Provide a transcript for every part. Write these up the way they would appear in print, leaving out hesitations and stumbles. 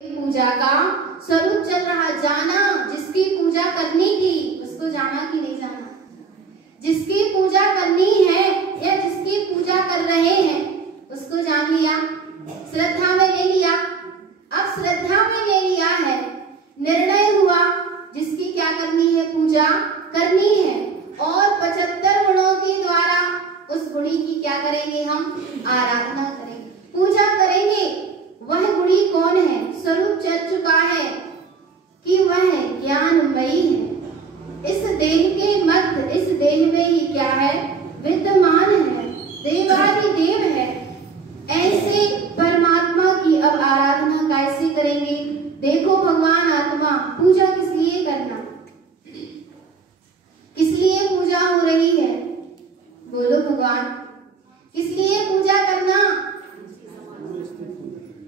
पूजा का स्वरूप चल रहा। जाना, जिसकी पूजा करनी थी उसको जाना कि नहीं जाना? जिसकी पूजा करनी है या जिसकी पूजा कर रहे हैं उसको जान लिया, श्रद्धा में ले लिया। अब श्रद्धा में ले लिया है, निर्णय हुआ जिसकी क्या करनी है, पूजा करनी है। और 75 गुणों के द्वारा उस गुणी की क्या करेंगे, हम आराधना करेंगे, पूजा करेंगे। वह गुणी कौन है? स्वरूप चल चुका है कि वह ज्ञानमयी है। इस देह के मध्य, इस देह में ही क्या है, विद्यमान है, देवादिदेव है। ऐसे परमात्मा की अब आराधना कैसे करेंगे? देखो भगवान आत्मा, पूजा किस लिए करना, किस लिए पूजा हो रही है? बोलो भगवान, किस लिए पूजा करना?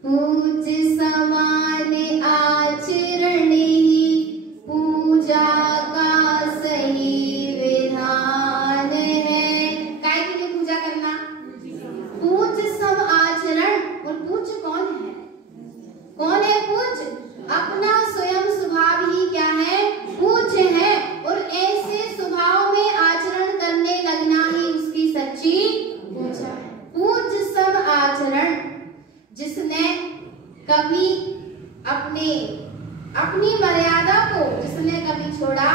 पूज समान आचरण ही पूजा का सही विधान है। काय के लिए पूजा करना? पूज सम आचरण। और पूज कौन है? कौन है पूज? अपना स्वयं स्वभाव ही क्या है, पूज है। और ऐसे स्वभाव में आचरण करने लगना ही उसकी सच्ची पूजा है। पूज सम आचरण। जिसने कभी अपनी मर्यादा को जिसने कभी छोड़ा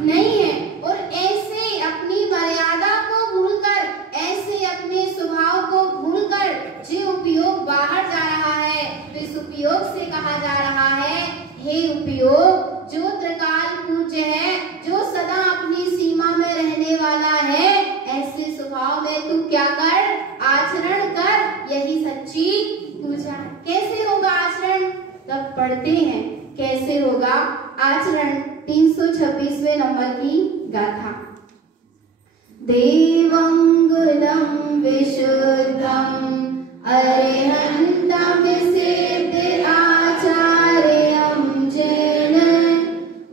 नहीं है, और ऐसे अपनी मर्यादा को भूलकर, ऐसे अपने स्वभाव को भूलकर जो उपयोग बाहर जा रहा है, तो इस उपयोग से कहा जा रहा है, हे उपयोग जो त्रिकाल पूज्य है, जो सदा अपनी सीमा में रहने वाला है, ऐसे स्वभाव में तू क्या कर, आचरण कर। यही सच्ची पूजा। कैसे होगा आचरण? तब पढ़ते हैं कैसे होगा आचरण। 326वें नंबर की गाथा। देवं गुणं विशुद्धं अरिहन्तं सिद्ध आचार्यं जैन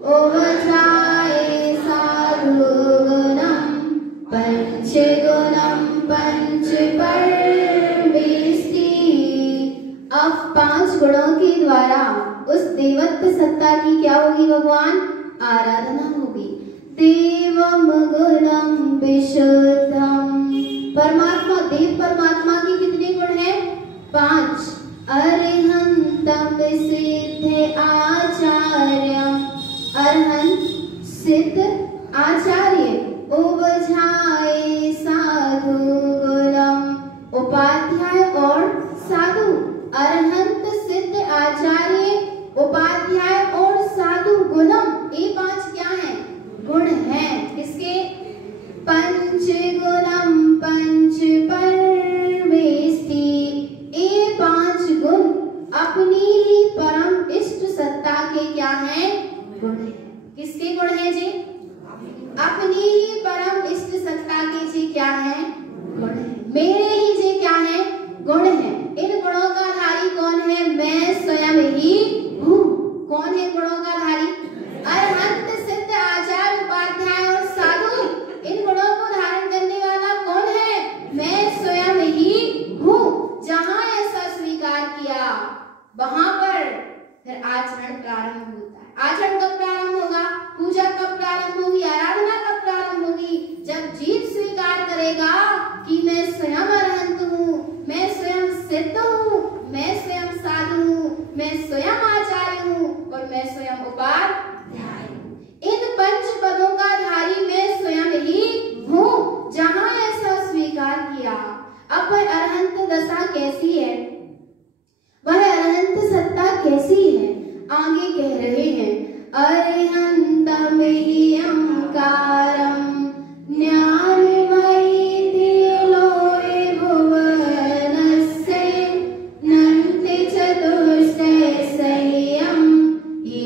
ओवधाय साधु गुणं पंचगुणं पंच परमेष्टि। अब 5 गुणों के द्वारा उस देवत्व सत्ता की क्या होगी भगवान? आराधना होगी। देवम गुणम विशुद्धम। परमात्मा, देव परमात्मा के कितने गुण हैं? 5। अरिहंतम सिद्ध आचार्यम। अरहंत सिद्ध आचार्य। ओवझाए साधु गुणम। उपाध्याय और साधु। अरहंत सिद्ध आचार्य, उपाध्याय और साधु गुणम। ये 5 क्या है? गुण हैं। किसके? पंच गुणम पंच परमेष्टि। ये 5 गुण अपनी ही परम इष्ट सत्ता के क्या हैं? गुण हैं। किसके गुण हैं जी? अपनी ही परम इष्ट सत्ता के जी क्या हैं? गुण हैं। मेरे ही जी क्या हैं? गुण हैं। इन गुणों का धारी कौन है? मैं स्वयं ही हूँ। कौन है गुणों का धारी? अरहंत सिद्ध आचार्य उपाध्याय और साधु। इन गुणों को धारण करने वाला कौन है? मैं स्वयं ही हूँ। जहाँ ऐसा स्वीकार किया वहां पर फिर आचरण प्रारंभ होता है। आचरण कब प्रारंभ होगा? पूजा कब प्रारंभ होगी? आराधना कब प्रारंभ होगी? जब जीव स्वीकार करेगा कि मैं स्वयं अरहंत हूँ, मैं स्वयं सिद्ध हूँ, मैं स्वयं साधु हूँ, मैं स्वयं आचार्य हूँ और मैं स्वयं उपाध्याय हूँ। इन 5 पदों का धारी मैं स्वयं ही हूँ। जहाँ ऐसा स्वीकार किया, अब वह अरहंत दशा कैसी है, वह अरहंत सत्ता कैसी है? आगे कह रहे हैं, अरहंतम हि अहंकारम ज्ञानमयी तिलोय भुवनस्य नन्ति चतुष्टय सह्यं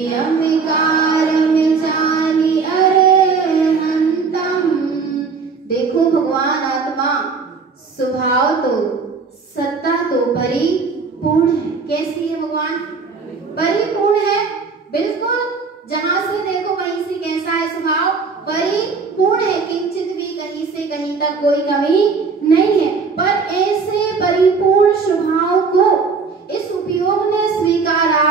यमिकारं जानि अरहंतम। देखो भगवान आत्मा स्वभाव तो, सत्ता तो परिपूर्ण है। कैसी है भगवान? परिपूर्ण है। बिल्कुल जहां से देखो वहीं से कैसा है स्वभाव? परिपूर्ण है। किंचित भी कहीं से कहीं तक कोई कमी नहीं है। पर ऐसे परिपूर्ण स्वभाव को इस उपयोग ने स्वीकारा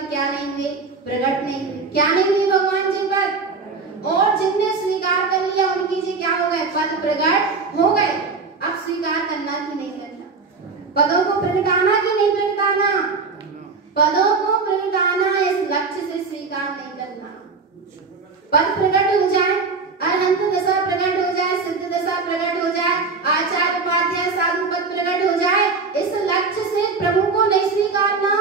पद क्या नहीं हुए? प्रकट नहीं हुए। क्या नहीं हुए भगवान जी पद? और जिनने स्वीकार कर लिया उनकी जी क्या हो गए? पद प्रकट हो गए। अब स्वीकार करना कि नहीं करना? पदों को प्रगटाना कि नहीं प्रगटाना? पदों को प्रगटाना, इस लक्ष्य से स्वीकार नहीं करना। पद प्रकट हो जाए, अरहंत दशा प्रकट हो जाए, सिद्ध दशा प्रकट हो जाए, आचार्य उपाध्याय साधु पद प्रकट हो जाए, इस लक्ष्य से प्रभु को नहीं स्वीकारना।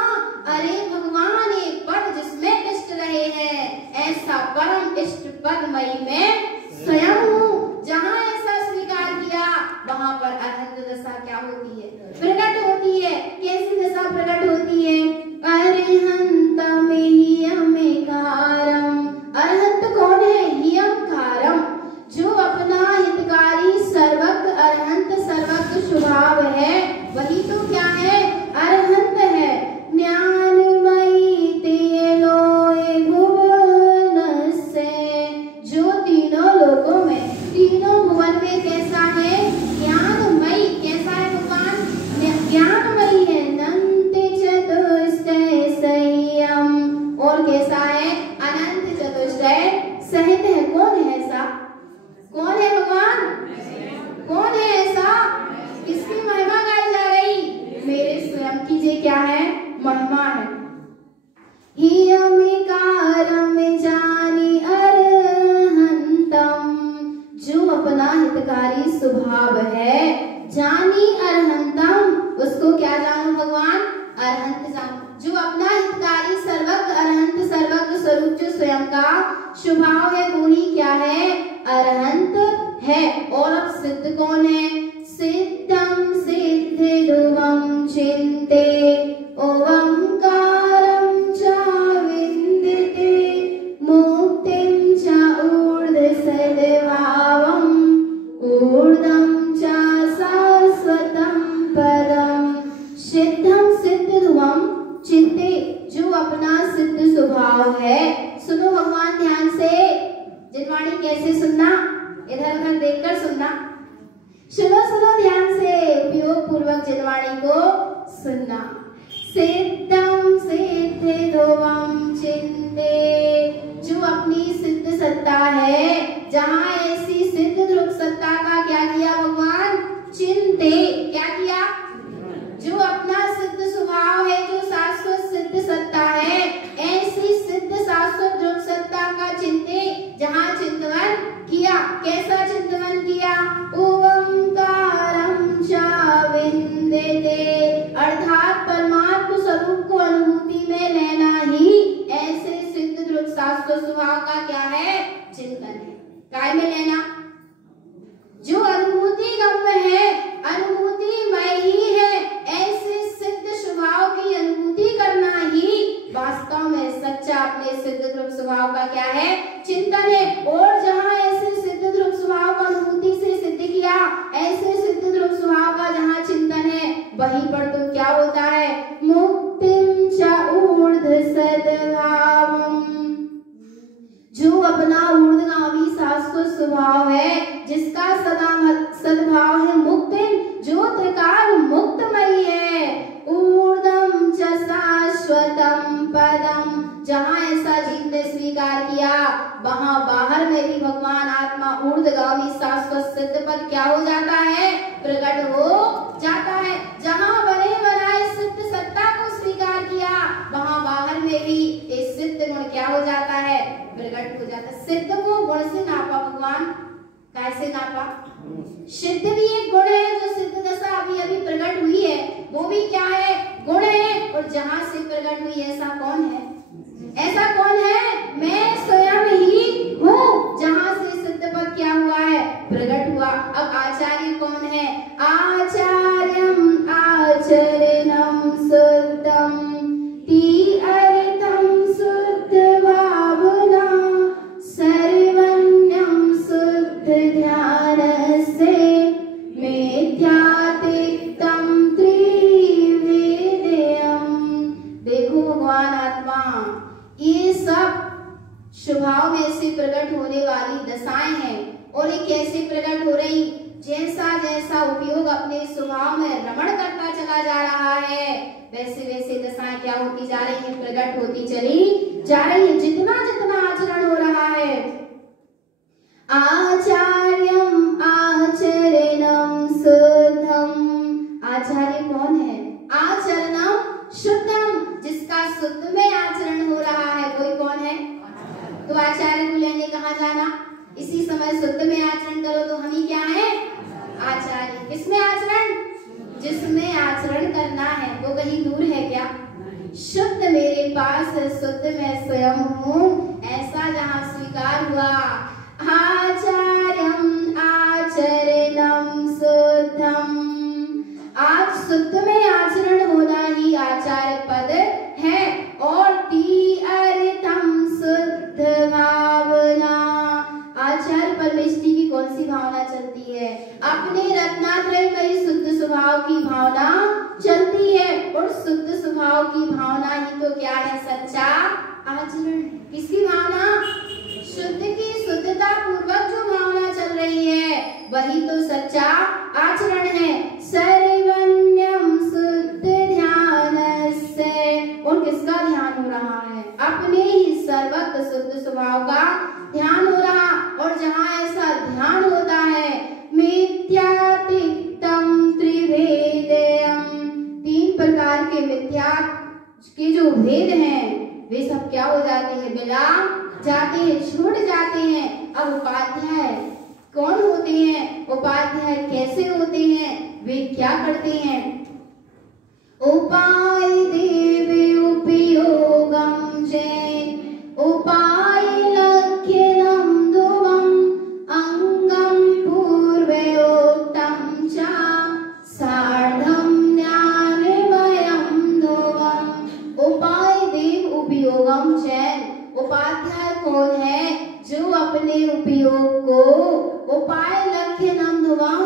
अरे भगवान एक पद जिसमें इष्ट रहे हैं, ऐसा परम इष्ट पद मई में स्वयं हूँ। जहाँ ऐसा स्वीकार किया वहाँ पर अरहंत दशा क्या होती है? प्रकट होती है। कैसी दशा प्रकट होती है? अरहंतम हियमेकारम। अरहंत कौन है? हियमकारम, जो अपना हितकारी सर्वज्ञ अरहंत सर्वज्ञ स्वभाव है, वही तो क्या है? अरहंत है। ज्ञानमयी तेलोय भुवनस्य, जो तीनों लोकों में, तीनों भुवन में कैसा है? ज्ञानमयी। कैसा है भगवान? ज्ञानमयी है। अनंत चतुष्टय संयम, और कैसा है? अनंत चतुष्टय सहित है। कौन है ऐसा? कौन है भगवान? कौन है ऐसा? किसकी महिमा गाई जा रही? मेरे स्वयं की जे क्या है? महिमा है। हियमेकारम जानी अरहंतम, जो अपना हितकारी स्वभाव है, जानी अरहंतम, उसको क्या जानो भगवान? अरहंत जानो। जो अपना हितकारी सर्वज्ञ अरहंत सर्वज्ञ स्वरूप जो स्वयं का स्वभाव है, वो ही क्या है? अरहंत है। और अब सिद्ध कौन है? सिद्धम सिद्धि ध्रुवम चिंते ओंकारम च विंदिते मुक्तिम च ऊर्ध सद्भावम ऊर्ध्वं च शाश्वतं पदम। सिद्धम सिद्ध ध्रुवम चिंते, जो अपना सिद्ध स्वभाव है। सुनो भगवान ध्यान से। जिनवाणी कैसे सुनना? इधर उधर देखकर सुनना। सुनो सुनो ध्यान से, उपयोग पूर्वक जिनवाणी को सुनना। सिद्धम सिद्धि ध्रुवम चिंते, जो अपनी सिद्ध सत्ता है, जहाँ ऐसी सिद्ध ध्रुव सत्ता का क्या किया भगवान? चिंते। क्या किया? जो अपना सिद्ध स्वभाव है, जो शाश्वत सिद्ध सत्ता है, ऐसी सिद्ध शाश्वत ध्रुव सत्ता का चिंते, जहाँ चिंतन किया। कैसा चिंतन किया? ओंकारम च विंदिते, अर्थात परमात्म स्वरूप को अनुभूति में लेना ही ऐसे सिद्ध ध्रुव शाश्वत स्वभाव का क्या है? चिंतन है। काय में लेना? जो अनुभूति गम्य है, अनुभूति मय ही है, ऐसे सिद्ध स्वभाव की अनुभूति करना ही वास्तव में सच्चा अपने सिद्ध ध्रुव स्वभाव का क्या है? चिंतन है। और जहाँ ऐसे सिद्ध ध्रुव स्वभाव को अनुभूति से सिद्ध किया, ऐसे सिद्ध ध्रुव स्वभाव का जहाँ चिंतन है, वहीं पर तो क्या होता है? मुक्तिम च ऊर्ध सद्भावम, जो अपना ऊर्ध्वगामी शाश्वत स्वभाव है, जिसका सदा सद्भाव है, मुक्तिम, जो त्रिकाल मुक्तमयी है, ऊर्ध्वं च शाश्वतं पदम, जहाँ ऐसा जीव ने स्वीकार किया, वहाँ बाहर में भी भगवान आत्मा ऊर्ध्वगामी शाश्वत सिद्ध पद क्या हो जाता है? प्रकट हो जाता है। जहाँ बने बनाए सिद्ध सत्ता को स्वीकार किया, वहाँ बाहर में भी इस सिद्ध गुण क्या हो जाता है? प्रकट हो जाता है। सिद्ध को गुण से नापा भगवान। कैसे नापा? सिद्ध भी एक गुण है, जो सिद्ध दशा अभी अभी प्रकट हुई है, वो भी क्या है? गुण है। और जहाँ से प्रकट हुई, ऐसा कौन है? ऐसा कौन है? मैं स्वयं ही हूँ। जहाँ से सिद्ध पद क्या हुआ है? प्रकट हुआ। अब आचार्य कौन है? आचार्यम आचरणम शुद्धम ती अर्थम शुद्ध भावना सर्वज्ञम शुद्ध ध्यानस्य मिथ्यातिक्तम त्रिवेद्यम। देखो भगवान आत्मा, ये सब स्वभाव में से प्रकट होने वाली दशाएं हैं। और ये कैसे प्रकट हो रही? जैसा जैसा उपयोग अपने स्वभाव में रमण करता चला जा रहा है, वैसे वैसे दशाएं क्या होती जा रही है, प्रकट होती चली जा रही है। जितना जितना आचरण हो रहा है, आचार्यम आचरणम शुद्धम। आचार्य कौन है? आचरणम शुद्धम, जिसका शुद्ध में आचरण हो रहा है कोई कौन है? तो आचार्य को लेने कहाँ जाना? इसी समय शुद्ध में आचरण करो तो हम ही क्या है? आचार्य। किसमें आचरण? जिसमें आचरण करना है वो कहीं दूर है क्या? शुद्ध मेरे पास है, शुद्ध मैं स्वयं हूँ, ऐसा जहाँ स्वीकार हुआ। आचार्यम आचरणम शुद्धम। आज शुद्ध में आचरण होना ही आचार्य पद है। और तीर्थम शुद्ध भावना। आचार्य परमेष्टि की कौन सी भावना चलती है? अपने रत्नात्रय में शुद्ध स्वभाव की भावना चलती है। और शुद्ध स्वभाव की भावना ही तो क्या है? सच्चा आचरण। किसकी भावना? शुद्ध की शुद्धता पूर्वक जो भावना चल रही है वही तो सच्चा आचरण है। सर्वन्यम शुद्ध ध्यान से। और किसका ध्यान हो रहा है? अपने ही सर्वत्र शुद्ध स्वभाव का ध्यान हो रहा। और जहाँ ऐसा ध्यान होता है, मिथ्यातिक्तम त्रिभेदयम। 3 प्रकार के मिथ्या के जो भेद हैं वे सब क्या हो जाते हैं? मिला जाते हैं, छूट जाते हैं। अब उपाध्याय कौन होते हैं? उपाध्याय कैसे होते हैं? वे क्या करते हैं? उपाय देव उपयोगम जैन। उपाय लक्ष्यम ध्रुवम अंगम पूर्वयोक्तम च सार्धम ज्ञानमयम ध्रुवम। उपाय देव उपयोगम जैन। उपाध्याय कौन है? जो अपने उपयोग को उपाय लक्ष्य नंदवम,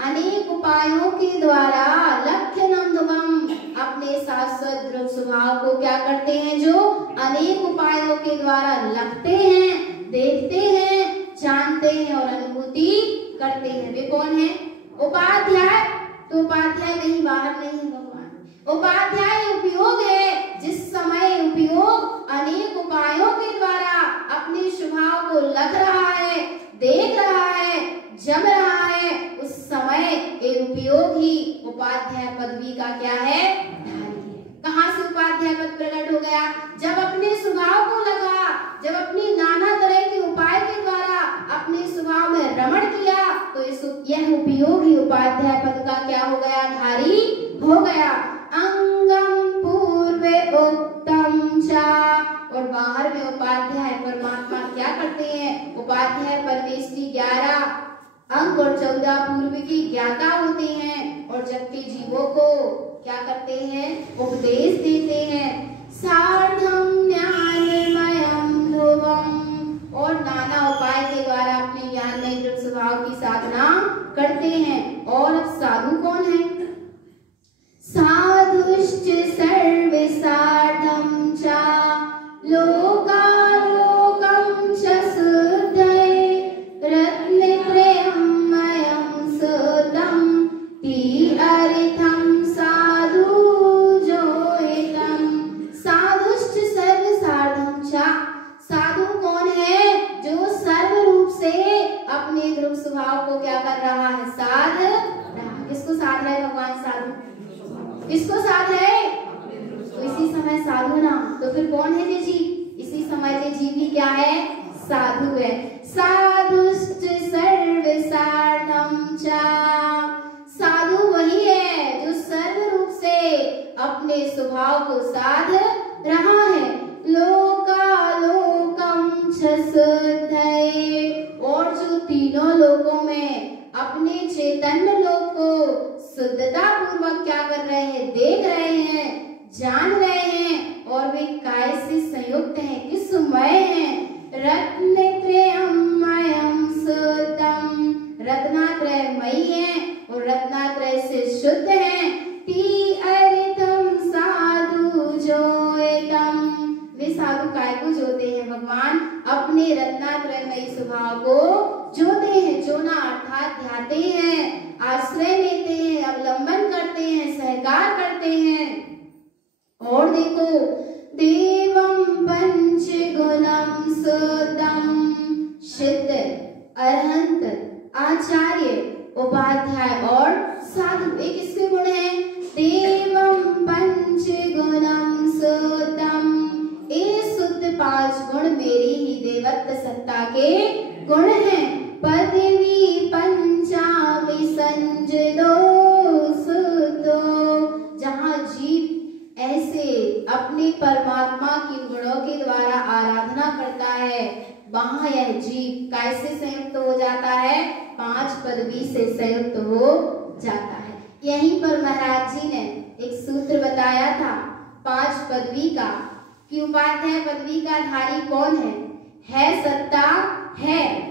अनेक उपायों के द्वारा, लक्ष्य नंदवम, अपने शाश्वत ध्रुव स्वभाव को क्या करते हैं? जो अनेक उपायों के द्वारा लगते हैं, देखते हैं, जानते हैं और अनुभूति करते हैं। वे कौन है? उपाध्याय। तो उपाध्याय कहीं बाहर नहीं है भगवान। उपाध्याय उपयोग है, जिस समय उपयोग अनेक उपायों के द्वारा अपने स्वभाव को लग रहा है, देख रहा है, जम रहा है, उस समय ये उपयोग ही उपाध्याय पदवी का क्या है? धारी है। कहाँ से उपाध्याय पद प्रकट हो गया? जब अपने स्वभाव को लगा, जब अपनी नाना तरह के उपाय के द्वारा अपने स्वभाव में रमण किया, तो यह उपयोग ही उपाध्याय पद का क्या हो गया? धारी हो गया। अंगम पूर्व उक्तम चा। और बाहर में उपाध्याय परमात्मा क्या करते हैं? उपाध्याय परमेष्टि 11 अंग और 14 पूर्व की ज्ञाता होते हैं और जबकि जीवों को क्या करते हैं? उपदेश देते हैं। सार्धम ज्ञानमयम ध्रुवम। और नाना उपाय के द्वारा अपने ज्ञान में दृढ़ स्वभाव की साधना करते हैं। और अब साधु कौन है? साधुश्च सर्वे सार्धम च लोकालोकं च शुद्धये रत्नत्रयमयं शुद्धं तीर्थं साधु जोइतं। साधुश्च सर्व सार्धम च। साधु कौन है? जो सर्व रूप से अपने ध्रुव स्वभाव को क्या कर रहा है? साध रहा। किसको साध रहा है भगवान? साधु। किसको साध है? तो इसी समय साधु ना, तो फिर कौन है ये जीव? इसी समय ये जीव ही क्या है? साधु है। साधुश्च सर्व सार्धम च। साधु वही है जो सर्व रूप से अपने स्वभाव को साध रहा है। लोकालोकम च शुद्धये। और जो तीनों लोकों में अपने चैतन्य लोक को शुद्धता पूर्वक क्या कर रहे हैं? देख रहे हैं, जान रहे हैं। और वे काय से संयुक्त हैं? किसमय हैं? रत्नत्रयमयं शुद्धं। रत्नात्रयमयी हैं और रत्नात्रय से शुद्ध हैं। तीर्थं साधु जोइतं। वे साधु काय को जोते हैं भगवान? अपने रत्नात्रयमयी स्वभाव को जोते हैं, जोना अर्थात ध्याते हैं, आश्रय लेते हैं, अवलंबन करते हैं, सहकार करते हैं। और देखो, देवम पंच गुणम सुतम सिद्ध अरहंत आचार्य उपाध्याय और साधु। ये किसके गुण हैं? देवम पंच गुणम सुतम, ये शुद्ध 5 गुण मेरी ही देवत्व सत्ता के गुण हैं। पदवी पंचामि संजलो सुतो, जहाँ जीव ऐसे अपने परमात्मा की गुणों के द्वारा आराधना करता है, वहां यह जीव कैसे संयुक्त हो जाता है? 5 पदवी से संयुक्त हो जाता है। यहीं पर महाराज जी ने एक सूत्र बताया था 5 पदवी का कि उपाध्याय पदवी का धारी कौन है सत्ता है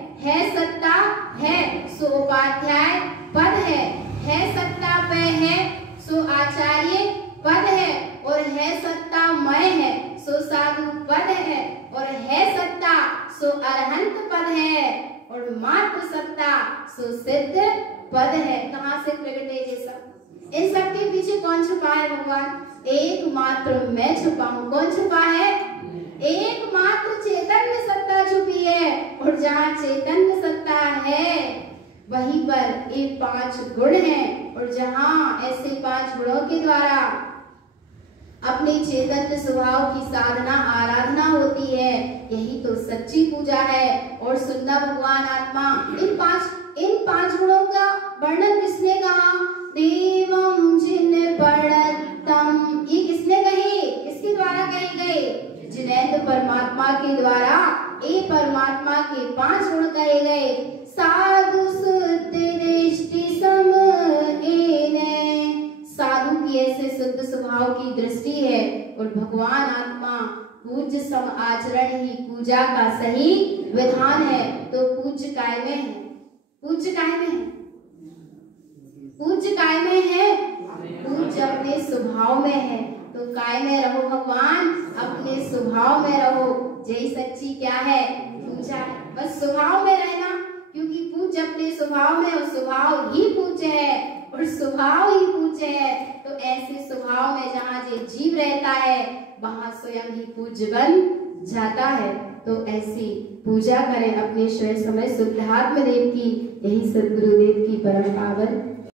सत्ता है सो उपाध्याय पद है सत्ता पे है सो आचार्य पद है, और है सत्ता मय है सो साधु पद है, और है सत्ता सो अरहंत पद है, और मात्र सत्ता सो सिद्ध पद है। कहाँ से प्रकट है ये सब? इन सब के पीछे कौन छुपा है भगवान? एकमात्र मैं छुपा हूँ। कौन छुपा है? एकमात्र चैतन्य सत्ता छुपी है, और जहाँ चैतन्य सत्ता है वहीं पर ये 5 गुण हैं, और जहाँ ऐसे 5 गुणों के द्वारा अपने चैतन्य स्वभाव की साधना आराधना होती है, यही तो सच्ची पूजा है। और सुनना भगवान आत्मा, इन पांच गुणों का वर्णन किसने कहा? देवम जिन पड़तम, ये किसने कही? किसके द्वारा कही गई? जिनेन्द्र परमात्मा के द्वारा ये परमात्मा के 5 गुण कहे गए। साधु शुद्ध दृष्टि सम एने, साधु की ऐसे शुद्ध स्वभाव की दृष्टि है, और भगवान आत्मा पूज्य सम आचरण ही पूजा का सही विधान है। तो पूज्य काय में है? पूज्य काय में है? पूज्य काय में है? पूज्य अपने स्वभाव में है। तो काय में रहो भगवान, अपने स्वभाव में रहो। जय सच्ची क्या है? पूजा है। बस स्वभाव में रहना, क्योंकि पूज्य अपने स्वभाव में, और स्वभाव ही पूज्य है, और स्वभाव ही पूज्य है। तो ऐसे स्वभाव में जहाँ जो जीव रहता है वहाँ स्वयं ही पूज्य बन जाता है। तो ऐसी पूजा करें अपने स्वयं समय शुद्धात्म देव की। यही सद्गुरुदेव की परम पावन